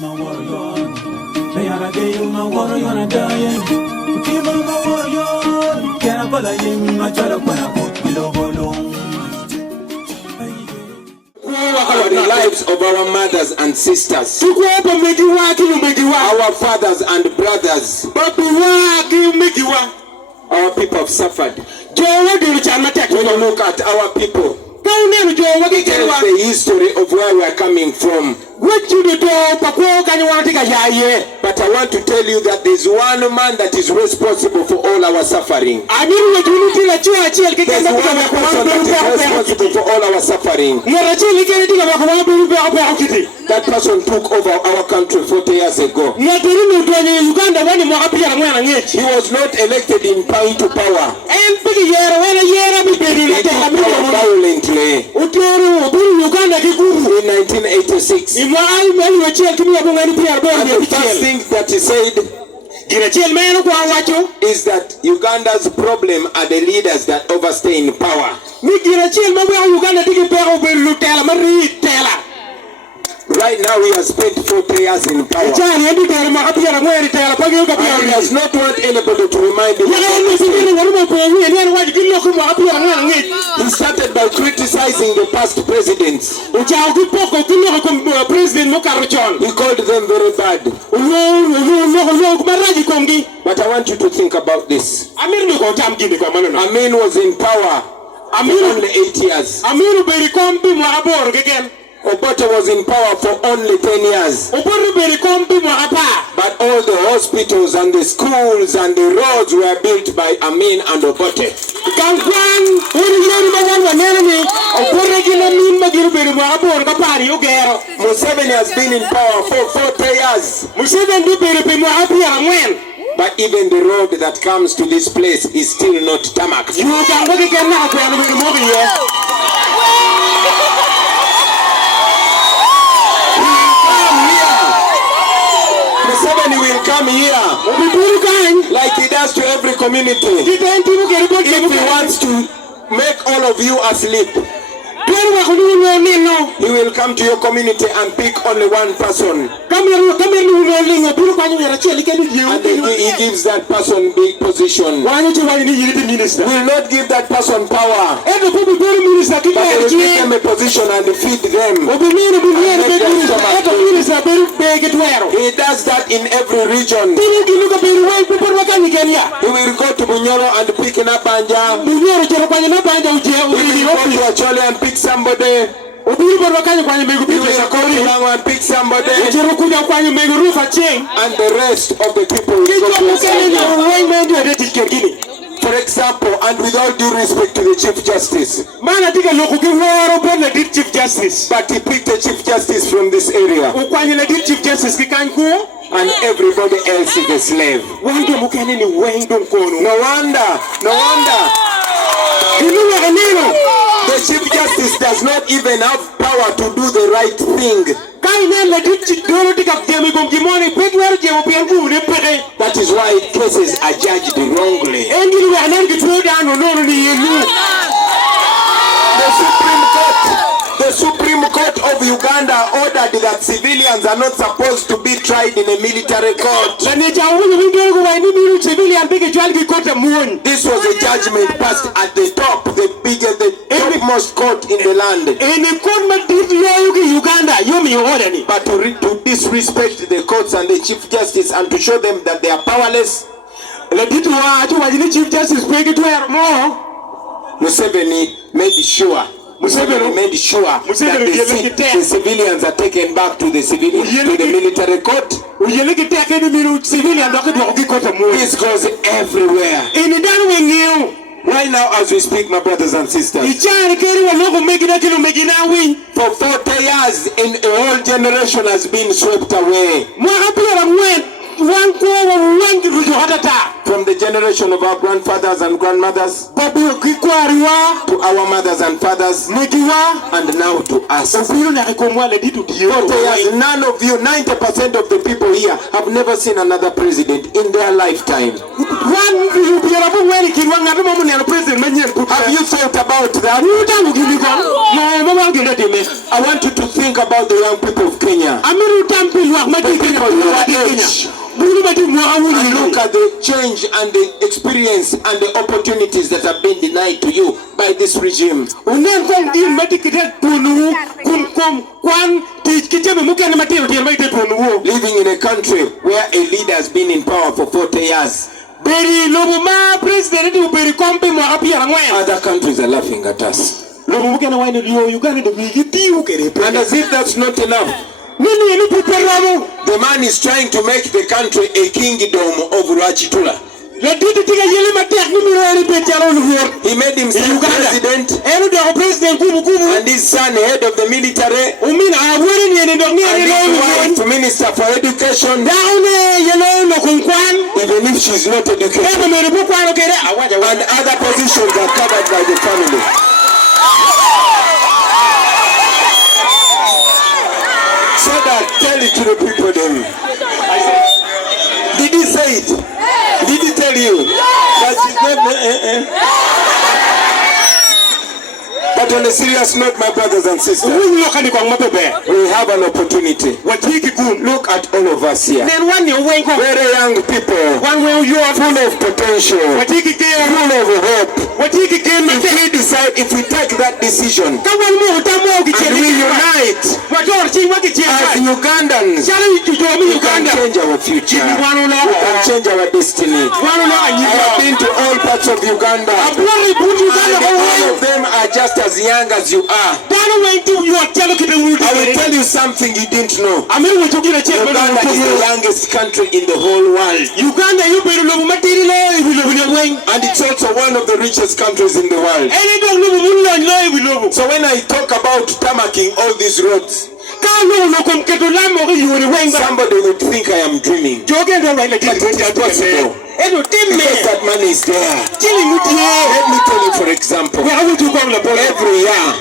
my warrior. They are a day, my warrior, and a dying. Give my warrior. Can I follow him? My child, when I put below volume. The lives of our mothers and sisters, our fathers and brothers, our people have suffered. When you look at our people, it tells the history of where we are coming from. But I want to tell you that there's one man that is responsible for all our suffering. There's one person that is responsible for all our suffering. That person took over our country 40 years ago. He was not elected into power. He took power violently in 1986. And the first thing that he said is that Uganda's problem are the leaders that overstay in power. Right now he has spent 40 years in power. And he does not want anybody to remind him. He started by criticizing the past presidents. He called them very bad. But I want you to think about this. Amin was in power for only 8 years. Obote was in power for only 10 years. But all the hospitals and the schools and the roads were built by Amin and Obote. Museveni has been in power for 40 years. But even the road that comes to this place is still not Termack. He will come here like he does to every community. If he wants to make all of you asleep, he will come to your community and pick only one person. And he gives that person big position. Will not give that person power, but he will give them a position and feed them. He does that in every region. He will go to Bunyoro and pick Napanja. He will go to Acholi and pick somebody. He will go to Lango and pick somebody. And the rest of the people will go to. For example, and with all due respect to the Chief Justice, but he picked a Chief Justice from this area, and everybody else is a slave. No wonder. The Chief Justice does not even have power to do the right thing. That is why cases are judged wrongly. The Supreme Court of Uganda ordered that civilians are not supposed to be tried in a military court. This was a judgment passed at the top, the topmost court in the land. But to disrespect the courts and the Chief Justice and to show them that they are powerless, Museveni made sure that the civilians are taken back to the military court. This goes everywhere. Right now as we speak, my brothers and sisters, for 40 years, a whole generation has been swept away. From the generation of our grandfathers and grandmothers to our mothers and fathers and now to us. 40 years, none of you, 90% of the people here have never seen another president in their lifetime. Have you thought about that? I want you to think about the young people of Kenya. And look at the change and the experience and the opportunities that have been denied to you by this regime. Living in a country where a leader has been in power for 40 years. Other countries are laughing at us. And as if that's not enough, the man is trying to make the country a kingdom of Rachitula. He made himself president and his son head of the military and his wife minister for education, even if she's not educated, and other positions are covered by the family. So that, tell it to the people then. Did he say it? Did he tell you? That is not, But on a serious note, my brothers and sisters, we have an opportunity. Look at all of us here. Very young people, full of potential, full of hope. If we decide, if we take that decision, and we unite as Ugandans, we can change our future. We can change our destiny. I have been to all parts of Uganda, and all of them are just as young as you are. I will tell you something you didn't know. Uganda is the youngest country in the whole world. And it's also one of the richest countries in the world. So when I talk about tarmacking all these roads, somebody would think I am dreaming. But it is possible. Because that money is there. Let me tell you, for example, every year,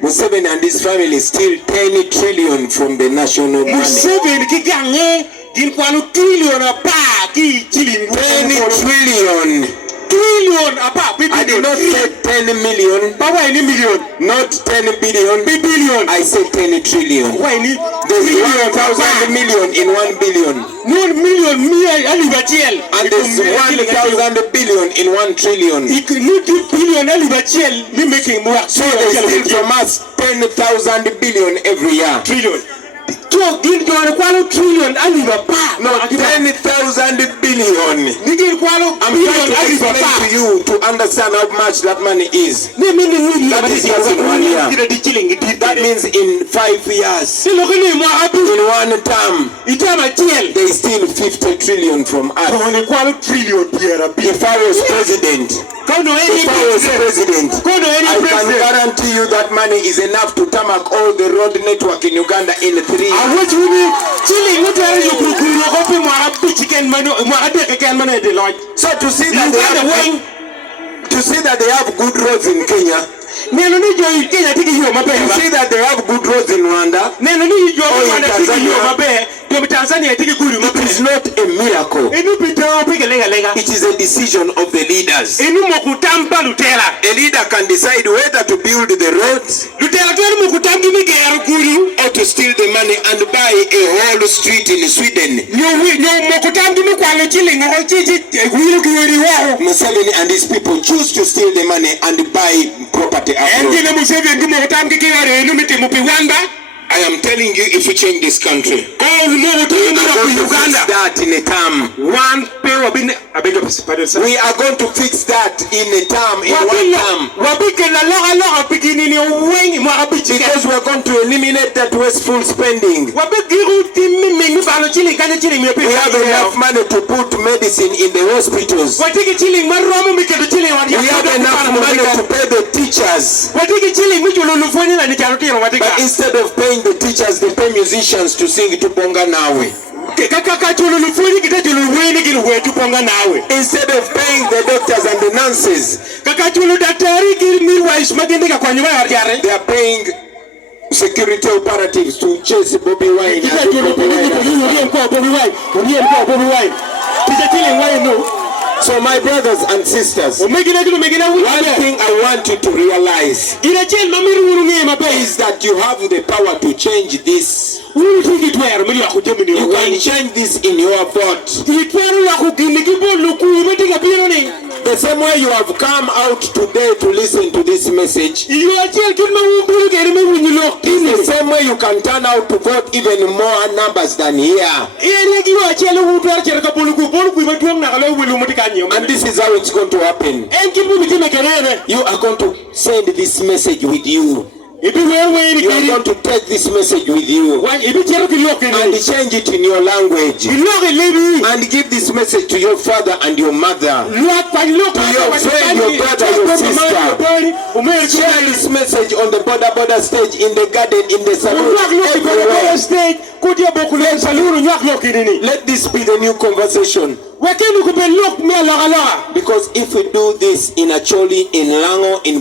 Museveni and his family steal 10 trillion from the national money. 10 trillion. I did not say 10 million. Not 10 billion. I said 10 trillion. There's 1,000 million in 1 billion. And there's 1,000 billion in 1 trillion. So they steal from us 10,000 billion every year. No, 10,000 billion. I'm trying to explain to you to understand how much that money is. That is just in 1 year. That means in 5 years, in one term, they steal 50 trillion from us. If I was president, I can guarantee you that money is enough to tarmac all the road network in Uganda in 3 years. So to see that they have good roads in Kenya, to see that they have good roads in Rwanda, or in Tanzania, it is not a miracle. It is a decision of the leaders. A leader can decide whether to build the roads or to steal the money and buy a whole street in Sweden. Museveni and his people choose to steal the money and buy property abroad. I am telling you, if we change this country, that in a term, 1 We are going to fix that in a term, in one term. Because we are going to eliminate that wasteful spending. We have enough money to put medicine in the hospitals. We have enough money to pay the teachers. But instead of paying the teachers, they pay musicians to sing to Bonga Nawe. Instead of paying the doctors and the nurses, they are paying security operatives to chase BOBI WINE. So my brothers and sisters, one thing I want you to realize is that you have the power to change this. You can change this in your vote. The same way you have come out today to listen to this message, the same way you can turn out to vote even more numbers than here. And this is how it's going to happen. You are going to send this message with you. You are going to take this message with you and change it in your language and give this message to your father and your mother, to your friend, your brother, your sister. Share this message on the border stage, in the garden, in the salon, everywhere. Let this be the new conversation. Because if we do this in Acholi, in Lango, in